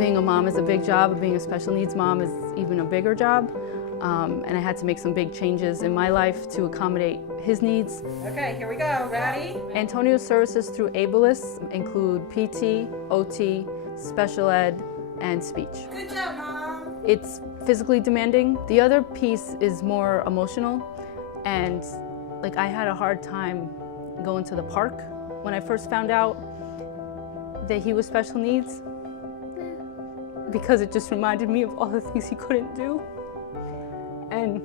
Being a mom is a big job, being a special needs mom is even a bigger job. And I had to make some big changes in my life to accommodate his needs. Okay, here we go. Ready? Antonio's services through Abilis include PT, OT, special ed, and speech. Good job, Mom. It's physically demanding. The other piece is more emotional, and I had a hard time going to the park when I first found out that he was special needs, because it just reminded me of all the things he couldn't do. And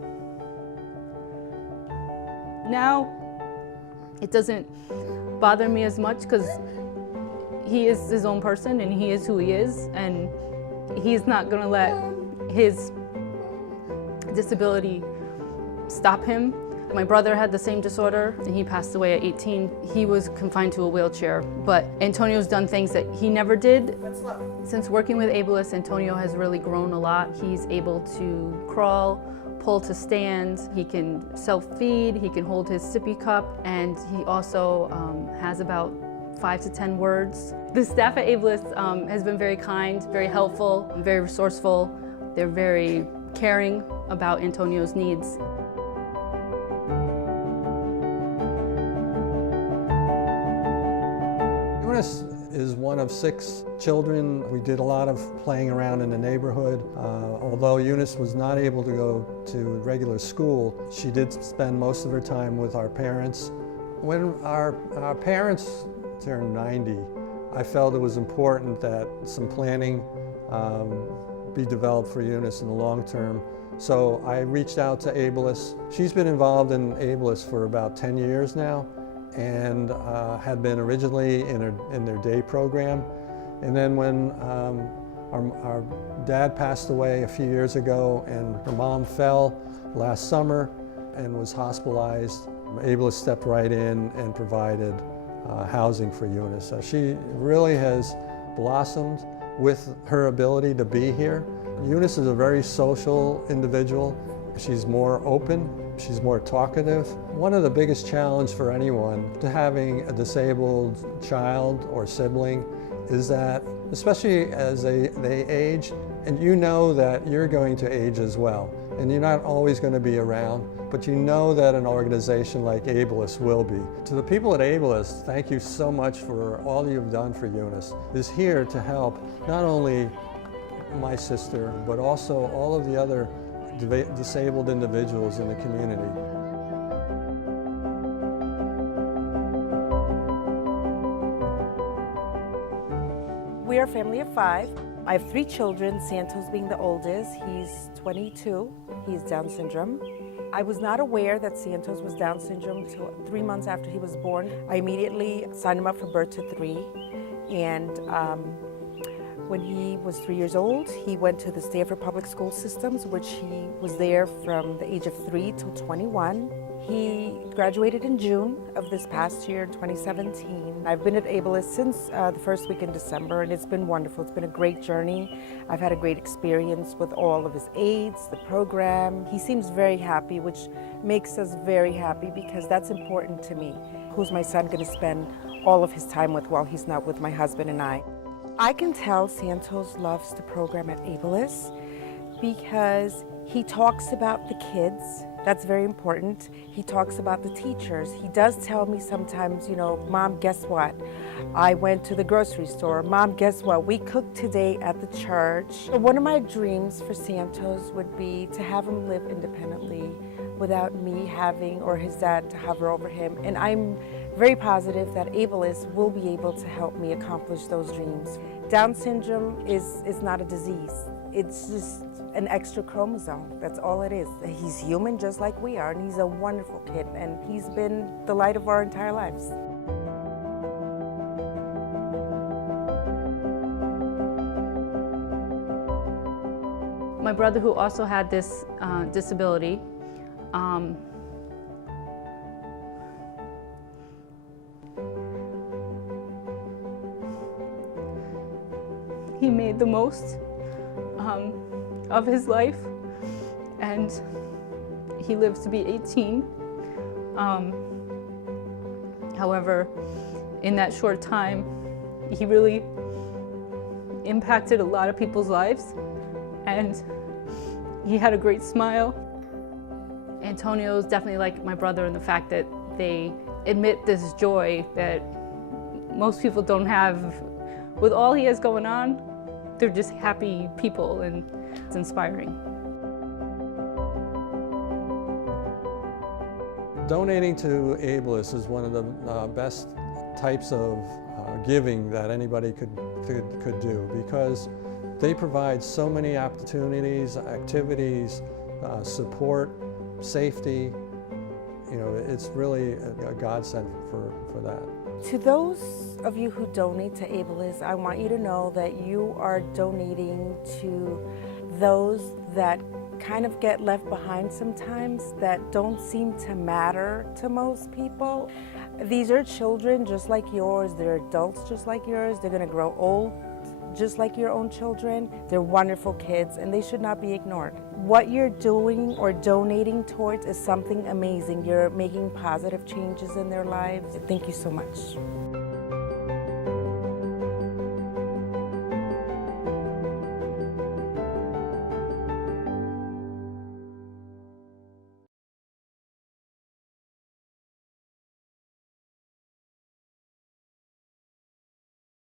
now it doesn't bother me as much because he is his own person and he is who he is, and he's not gonna let his disability stop him. My brother had the same disorder and he passed away at 18. He was confined to a wheelchair, but Antonio's done things that he never did. Let's look. Since working with Abilis, Antonio has really grown a lot. He's able to crawl, pull to stand, he can self-feed, he can hold his sippy cup, and he also has about 5 to 10 words. The staff at Abilis has been very kind, very helpful, very resourceful. They're very caring about Antonio's needs. Eunice is one of 6 children. We did a lot of playing around in the neighborhood. Although Eunice was not able to go to regular school, she did spend most of her time with our parents. When our parents turned 90, I felt it was important that some planning be developed for Eunice in the long term. So I reached out to Abilis. She's been involved in Abilis for about 10 years now, and had been originally in their day program. And then when our dad passed away a few years ago and her mom fell last summer and was hospitalized, Abilis stepped right in and provided housing for Eunice. So she really has blossomed with her ability to be here. Eunice is a very social individual. She's more open, she's more talkative. One of the biggest challenges for anyone to having a disabled child or sibling is that, especially as they age, and you know that you're going to age as well, and you're not always going to be around, but you know that an organization like Abilis will be. To the people at Abilis, thank you so much for all you've done for Eunice. Is here to help not only my sister, but also all of the other disabled individuals in the community. We are a family of 5. I have 3 children, Santos being the oldest. He's 22. He's Down syndrome. I was not aware that Santos was Down syndrome until 3 months after he was born. I immediately signed him up for birth to 3, and when he was 3 years old, he went to the Stanford Public School Systems, which he was there from the age of 3 till 21. He graduated in June of this past year, 2017. I've been at Abilis since the first week in December, and it's been wonderful. It's been a great journey. I've had a great experience with all of his aides, the program. He seems very happy, which makes us very happy because that's important to me. Who's my son going to spend all of his time with while he's not with my husband and I? I can tell Santos loves the program at Abilis because he talks about the kids. That's very important. He talks about the teachers. He does tell me sometimes, you know, Mom, guess what? I went to the grocery store. Mom, guess what? We cooked today at the church. One of my dreams for Santos would be to have him live independently without me having or his dad to hover over him. And I'm very positive that Abilis will be able to help me accomplish those dreams. Down syndrome is not a disease. It's just an extra chromosome. That's all it is. He's human just like we are, and he's a wonderful kid, and he's been the light of our entire lives. My brother, who also had this disability, he made the most of his life, and he lives to be 18. However, in that short time, he really impacted a lot of people's lives, and he had a great smile. Antonio's definitely like my brother in the fact that they admit this joy that most people don't have. With all he has going on, they're just happy people, and it's inspiring. Donating to Abilis is one of the best types of giving that anybody could do, because they provide so many opportunities, activities, support, safety. You know, it's really a godsend for that. To those of you who donate to Abilis, I want you to know that you are donating to those that kind of get left behind sometimes, that don't seem to matter to most people. These are children just like yours, they're adults just like yours, they're gonna grow old just like your own children. They're wonderful kids and they should not be ignored. What you're doing or donating towards is something amazing. You're making positive changes in their lives. Thank you so much.